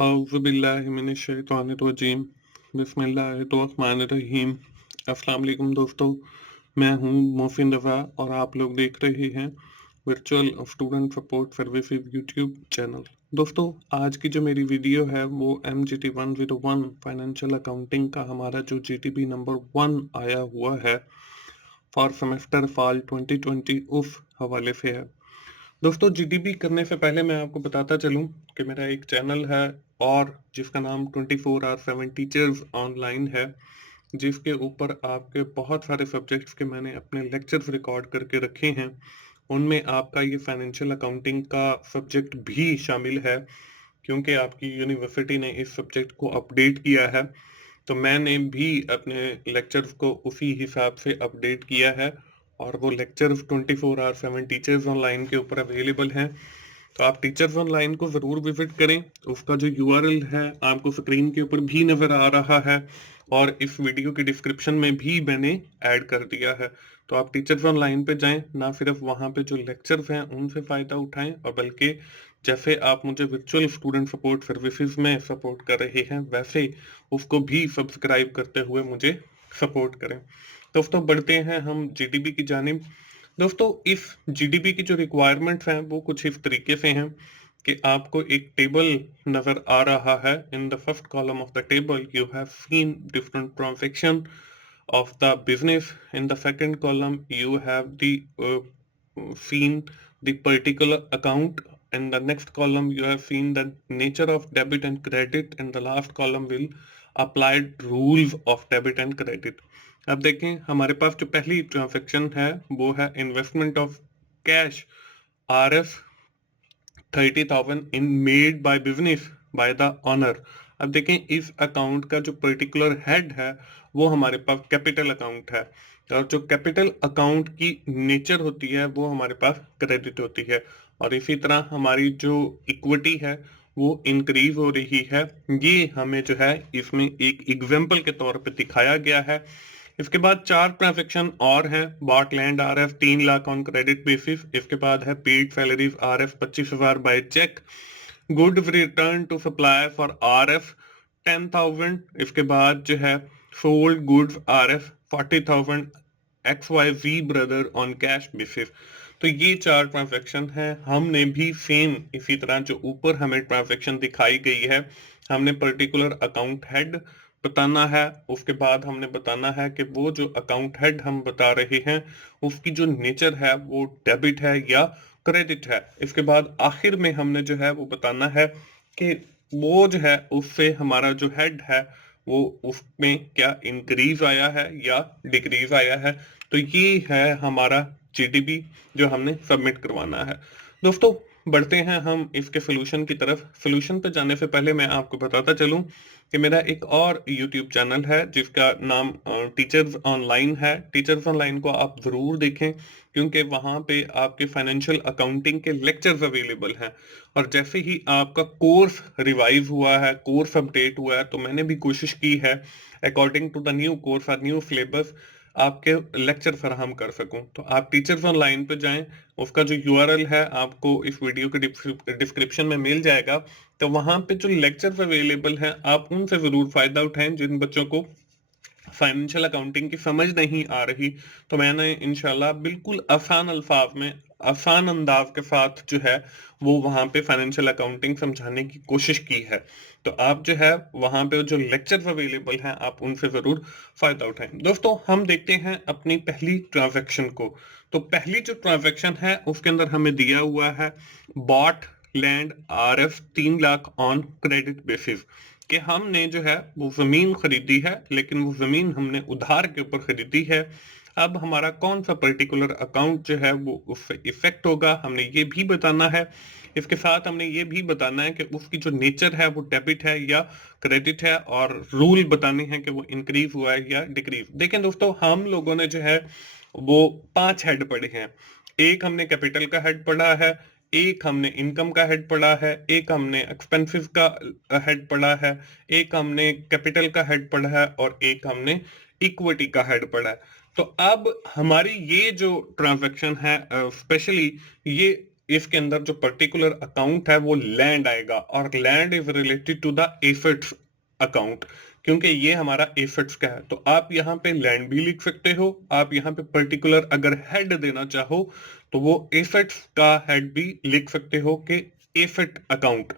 औज़ुबिल्लाहिमिनश्शैतानिर्रजीम बिस्मिल्लाहिर्रहमानिर्रहीम। अस्सलाम वालेकुम दोस्तों, मैं हूँ मोहसिन रज़ा और आप लोग देख रहे हैं virtual student support services YouTube channel. दोस्तों, आज की जो मेरी वीडियो है वो MGT 101 फाइनेंशियल अकाउंटिंग का हमारा जो GTB नंबर 1 आया हुआ है फॉर सेमेस्टर फॉल 2020 उस हवाले से है। दोस्तों, जीडीपी करने से पहले मैं आपको बताता चलूं कि मेरा एक चैनल है और जिसका नाम 24/7 टीचर्स ऑनलाइन है, जिसके ऊपर आपके बहुत सारे सब्जेक्ट्स के मैंने अपने लेक्चर्स रिकॉर्ड करके रखे हैं। उनमें आपका ये फाइनेंशियल अकाउंटिंग का सब्जेक्ट भी शामिल है, क्योंकि आपकी यूनिवर्सिटी ने इस सब्जेक्ट को अपडेट किया है, तो मैंने भी अपने लेक्चर्स को उसी हिसाब से अपडेट किया है और वो लेक्चर्स 24/7 टीचर्स ऑनलाइन के ऊपर अवेलेबल हैं। तो आप टीचर्स ऑनलाइन को ज़रूर विजिट करें। उसका जो यूआरएल है आपको स्क्रीन के ऊपर भी नज़र आ रहा है और इस वीडियो के डिस्क्रिप्शन में भी मैंने ऐड कर दिया है। तो आप टीचर्स ऑनलाइन पे जाएं, ना सिर्फ वहाँ पे जो लेक्चर्स हैं उनसे फ़ायदा उठाएं, और बल्कि जैसे आप मुझे वर्चुअल स्टूडेंट सपोर्ट सर्विसेज में सपोर्ट कर रहे हैं, वैसे उसको भी सब्सक्राइब करते हुए मुझे सपोर्ट करें। दोस्तों, बढ़ते हैं हम जीडीपी की जानिब। दोस्तों, इस जीडीपी की जो रिक्वायरमेंट्स हैं वो कुछ इस तरीके से हैं कि आपको एक टेबल नजर आ रहा है। In the first column of the table you have seen different transaction of the business. In the second column you have the seen the particular account. In the next column you have seen the nature of debit and credit, and the last column will applied rules of debit and credit. अब देखें, हमारे पास जो पहली transaction है वो है investment of cash RF 30,000 in made by business by the owner. अब देखें, इस अकाउंट का जो पर्टिकुलर हेड है वो हमारे पास कैपिटल अकाउंट है, और जो कैपिटल अकाउंट की नेचर होती है वो हमारे पास क्रेडिट होती है। और इसी तरह हमारी जो इक्विटी है वो इंक्रीज हो रही है। ये हमें जो है इसमें एक एग्जाम्पल के तौर पे दिखाया गया है। इसके बाद 4 ट्रांजेक्शन और हैं। Bought land RF 3 lakh on credit basis. इसके बाद है paid salaries RF 25,000 by cheque. Goods return to supplier for RF 10,000। इसके बाद जो है sold goods RF 40,000 XYZ brother on cash basis. तो ये 4 ट्रांजेक्शन है। हमने भी सेम इसी तरह जो ऊपर हमें ट्रांजेक्शन दिखाई गई है, हमने पर्टिकुलर अकाउंट हेड बताना है। उसके बाद हमने बताना है कि वो जो अकाउंट हेड हम बता रहे हैं उसकी जो नेचर है वो डेबिट है या क्रेडिट है। इसके बाद आखिर में हमने जो है वो बताना है कि वो जो है उससे हमारा जो हेड है वो उसमें क्या इंक्रीज आया है या डिक्रीज आया है। तो ये है हमारा जीडीपी जो हमने सबमिट करवाना है। दोस्तों, बढ़ते हैं हम इसके सोल्यूशन की तरफ। सोल्यूशन पे जाने से पहले मैं आपको बताता चलूं कि मेरा एक और यूट्यूब चैनल है जिसका नाम टीचर्स ऑनलाइन है। टीचर्स ऑनलाइन को आप ज़रूर देखें, क्योंकि वहाँ पे आपके फाइनेंशियल अकाउंटिंग के लेक्चर्स अवेलेबल हैं। और जैसे ही आपका कोर्स रिवाइज हुआ है, कोर्स अपडेट हुआ है, तो मैंने भी कोशिश की है according to the new course और न्यू सिलेबस आपके लेक्चर फराहम कर सकूं। तो आप टीचर्स ऑनलाइन पे जाएं, उसका जो यूआरएल है आपको इस वीडियो के डिस्क्रिप्शन में मिल जाएगा। तो वहां पे जो लेक्चर्स अवेलेबल हैं आप उनसे जरूर फायदा उठाएं। जिन बच्चों को फाइनेंशियल अकाउंटिंग की समझ नहीं आ रही, तो मैंने इंशाल्लाह बिल्कुल आसान अल्फाज में आसान अंदाज के साथ जो है वो वहां पे फाइनेंशियल अकाउंटिंग समझाने की कोशिश की है। तो आप जो है वहां पे जो लेक्चर्स अवेलेबल हैं आप उनसे जरूर फायदा उठाएं। दोस्तों, हम देखते हैं अपनी पहली ट्रांजैक्शन को। तो पहली जो ट्रांजैक्शन है उसके अंदर हमें दिया हुआ है bought land RF 3 lakh on credit basis, कि हमने जो है वो जमीन खरीदी है, लेकिन वो जमीन हमने उधार के ऊपर खरीदी है। अब हमारा कौन सा पर्टिकुलर अकाउंट जो है वो उससे इफेक्ट होगा हमने ये भी बताना है। इसके साथ हमने ये भी बताना है कि उसकी जो नेचर है वो डेबिट है या क्रेडिट है, और रूल बताने हैं कि वो इंक्रीज हुआ है या डिक्रीज। देखें दोस्तों, हम लोगों ने जो है वो 5 हेड पढ़े हैं। एक हमने कैपिटल का हेड पढ़ा है, एक हमने इनकम का हेड पढ़ा है, एक हमने एक्सपेंसिव का हेड पढ़ा है, एक हमने कैपिटल का हेड पढ़ा है, और एक हमने इक्विटी का हेड पढ़ा है। तो अब हमारी ये जो ट्रांजैक्शन है स्पेशली ये इसके अंदर जो पर्टिकुलर अकाउंट है वो लैंड आएगा, और land is related to the assets account, क्योंकि ये हमारा एसेट्स का है। तो आप यहाँ पे लैंड भी लिख सकते हो, आप यहाँ पे पर्टिकुलर अगर हेड देना चाहो तो वो एसेट्स का हेड भी लिख सकते हो कि एसेट अकाउंट।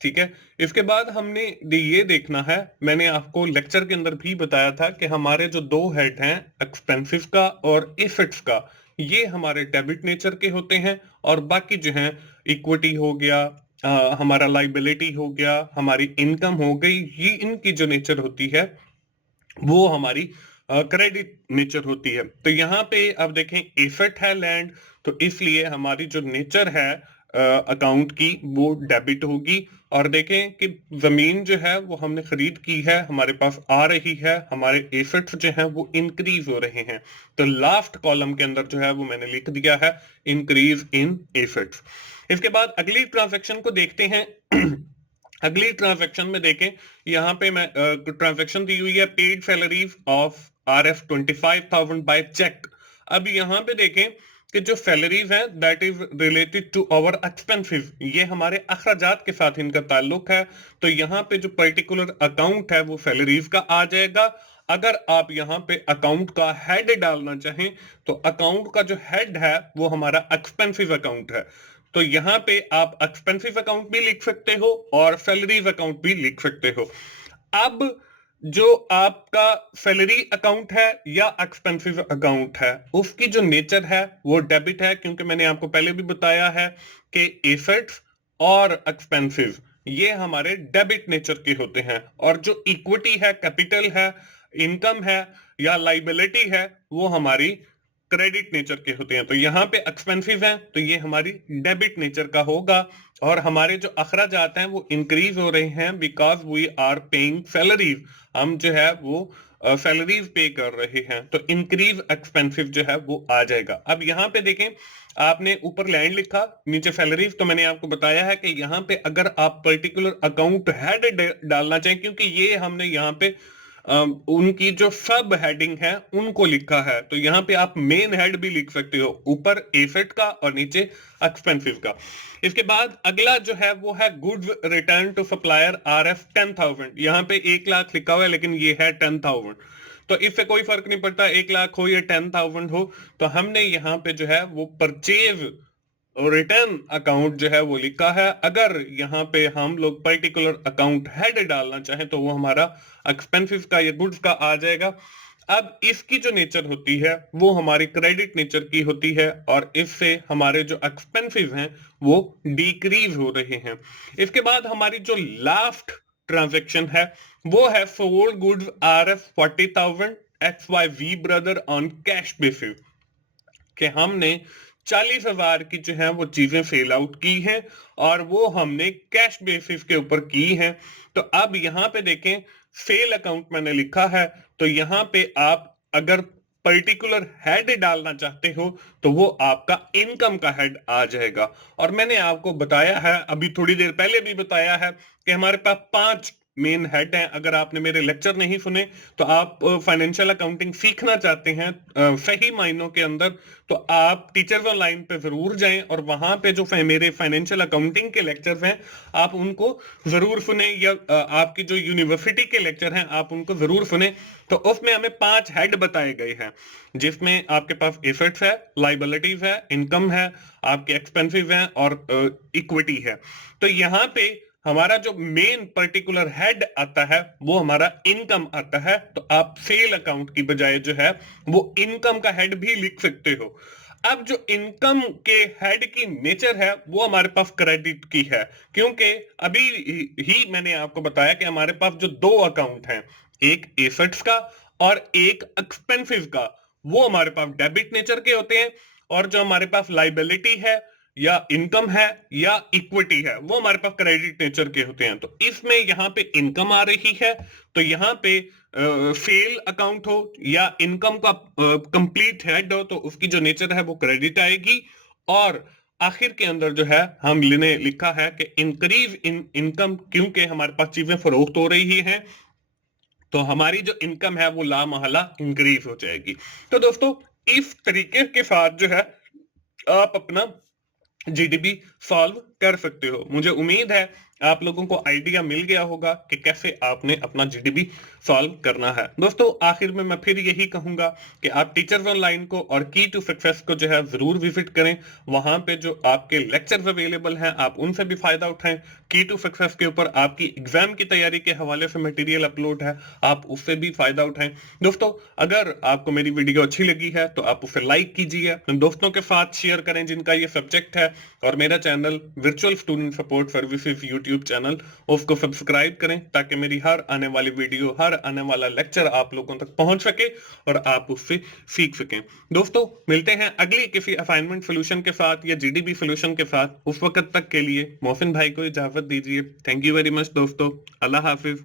ठीक है, इसके बाद हमने ये देखना है, मैंने आपको लेक्चर के अंदर भी बताया था कि हमारे जो दो हेड हैं एक्सपेंसिव का और एसेट्स का, ये हमारे डेबिट नेचर के होते हैं, और बाकी जो हैं इक्विटी हो गया, हमारा लाइबिलिटी हो गया, हमारी इनकम हो गई, ये इनकी जो नेचर होती है वो हमारी क्रेडिट नेचर होती है। तो यहाँ पे अब देखें एसेट है लैंड, तो इसलिए हमारी जो नेचर है अकाउंट की वो डेबिट होगी। और देखें कि जमीन जो है वो हमने खरीद की है, हमारे पास आ रही है, हमारे एसेट्स जो हैं वो इंक्रीज हो रहे हैं। तो लास्ट कॉलम के अंदर जो है वो मैंने लिख दिया है इंक्रीज इन एसेट्स। इसके बाद अगली ट्रांजैक्शन को देखते हैं। अगली ट्रांजैक्शन में देखें, यहाँ पे मैं ट्रांजैक्शन दी हुई है paid salaries of RF 25,000 by cheque. अब यहाँ पे देखें कि जो सैलरीज हैं that is related to our expensive, ये हमारे अखराजात के साथ इनका ताल्लुक है। तो यहाँ पे जो पर्टिकुलर अकाउंट है वो सैलरीज का आ जाएगा। अगर आप यहाँ पे अकाउंट का हेड डालना चाहें तो अकाउंट का जो हेड है वो हमारा एक्सपेंसिव अकाउंट है। तो यहाँ पे आप एक्सपेंसिव अकाउंट भी लिख सकते हो और सैलरीज अकाउंट भी लिख सकते हो। अब जो आपका सैलरी अकाउंट है या एक्सपेंसिव अकाउंट है उसकी जो नेचर है वो डेबिट है, क्योंकि मैंने आपको पहले भी बताया है कि एसेट्स और एक्सपेंसिव ये हमारे डेबिट नेचर के होते हैं, और जो इक्विटी है, कैपिटल है, इनकम है या लाइबिलिटी है वो हमारी क्रेडिट नेचर के होते हैं। तो यहाँ पे एक्सपेंसिव है तो ये हमारी डेबिट नेचर का होगा, और हमारे जो अखराजात हैं वो इंक्रीज हो रहे हैं because we are paying salaries, हम जो है वो सैलरीज पे कर रहे हैं। तो इंक्रीज एक्सपेंसिव जो है वो आ जाएगा। अब यहाँ पे देखें, आपने ऊपर लैंड लिखा, नीचे सैलरीज, तो मैंने आपको बताया है कि यहाँ पे अगर आप पर्टिकुलर अकाउंट हेड डालना चाहें, क्योंकि ये हमने यहाँ पे उनकी जो सब हेडिंग है उनको लिखा है, तो यहाँ पे आप मेन हेड भी लिख सकते हो, ऊपर एसेट का और नीचे एक्सपेंसिव का। इसके बाद अगला जो है वो है goods return to supplier RF 10,000। यहाँ पे 1 लाख लिखा हुआ है लेकिन ये है 10,000, तो इससे कोई फर्क नहीं पड़ता 1 लाख हो या 10,000 हो। तो हमने यहाँ पे जो है वो परचेज और रिटर्न अकाउंट जो है वो लिखा है। अगर यहाँ पे हम लोग पर्टिकुलर अकाउंट हेड डालना चाहें तो वो हमारा एक्सपेंसिव का या गुड्स का आ जाएगा। अब इसकी जो नेचर होती है वो हमारी क्रेडिट नेचर की होती है, और इससे हमारे जो एक्सपेंसिव हैं वो डिक्रीज हो रहे हैं। इसके बाद हमारी जो लास्ट ट्रांजैक्शन है वो है sold goods RF 40,000 XYZ brother on cash basis, कि हमने 40,000 की जो है वो चीजें सेल आउट की हैं और वो हमने कैश बेसिस के ऊपर की हैं। तो अब यहाँ पे देखें सेल अकाउंट मैंने लिखा है, तो यहाँ पे आप अगर पर्टिकुलर हेड डालना चाहते हो तो वो आपका इनकम का हेड आ जाएगा। और मैंने आपको बताया है, अभी थोड़ी देर पहले भी बताया है कि हमारे पास 5 मेन हेड हैं। अगर आपने मेरे लेक्चर नहीं सुने तो आप फाइनेंशियल अकाउंटिंग सीखना चाहते हैं सही मायनों के अंदर, तो आप टीचर्स ऑनलाइन पे जरूर जाएं और वहां पे जो मेरे फाइनेंशियल अकाउंटिंग के लेक्चर्स हैं आप उनको जरूर सुने, या आपकी जो यूनिवर्सिटी के लेक्चर हैं आप उनको जरूर सुने। तो उसमें हमें 5 हेड बताए गए हैं, जिसमें आपके पास एसेट्स है, लाइबिलिटीज है, इनकम है, आपके एक्सपेंसिव है और इक्विटी है। तो यहाँ पे हमारा जो मेन पर्टिकुलर हेड आता है वो हमारा इनकम आता है, तो आप सेल अकाउंट की बजाय जो है वो इनकम का हेड भी लिख सकते हो। अब जो इनकम के हेड की नेचर है वो हमारे पास क्रेडिट की है, क्योंकि अभी ही मैंने आपको बताया कि हमारे पास जो 2 अकाउंट हैं, एक एसेट्स का और एक एक्सपेंसिव का, वो हमारे पास डेबिट नेचर के होते हैं, और जो हमारे पास लाइबिलिटी है या इनकम है या इक्विटी है वो हमारे पास क्रेडिट नेचर के होते हैं। तो इसमें यहाँ पे इनकम आ रही है तो यहाँ पे सेल अकाउंट हो या इनकम का कंप्लीट हेड हो तो उसकी जो नेचर है वो क्रेडिट आएगी। और आखिर के अंदर जो है हमने लिखा है कि इंक्रीज इन इनकम, क्योंकि हमारे पास चीजें फरोख्त हो रही हैं तो हमारी जो इनकम है वो लामहला इंक्रीज हो जाएगी। तो दोस्तों इस तरीके के साथ जो है आप अपना जीडीपी सॉल्व कर सकते हो। मुझे उम्मीद है आप लोगों को आइडिया मिल गया होगा कि कैसे आपने अपना जीडीपी सॉल्व करना है। दोस्तों आखिर में मैं फिर यही कहूंगा कि आप टीचर्स ऑनलाइन को और की टू सक्सेस को जो है जरूर विजिट करें। वहां पे जो आपके लेक्चर्स अवेलेबल हैं आप उनसे भी फायदा उठाएं। की टू सक्सेस के ऊपर आपकी एग्जाम की तैयारी के हवाले से मटेरियल अपलोड है, आप उससे भी फायदा उठाएं। दोस्तों अगर आपको मेरी वीडियो अच्छी लगी है तो आप उसे लाइक कीजिए, अपने दोस्तों के साथ शेयर करें जिनका ये सब्जेक्ट है, और मेरा channel virtual student support services YouTube channel उसको सब्सक्राइब करें ताकि मेरी हर आने वाली वीडियो, हर आने वाला लेक्चर आप लोगों तक पहुंच सके और आप उससे सीख सकें। दोस्तों मिलते हैं अगली किसी असाइनमेंट सोल्यूशन के साथ या जीडीबी सोल्यूशन के साथ। उस वक्त तक के लिए मोहसिन भाई को इजाजत दीजिए। थैंक यू वेरी मच दोस्तों। अल्लाह हाफिज।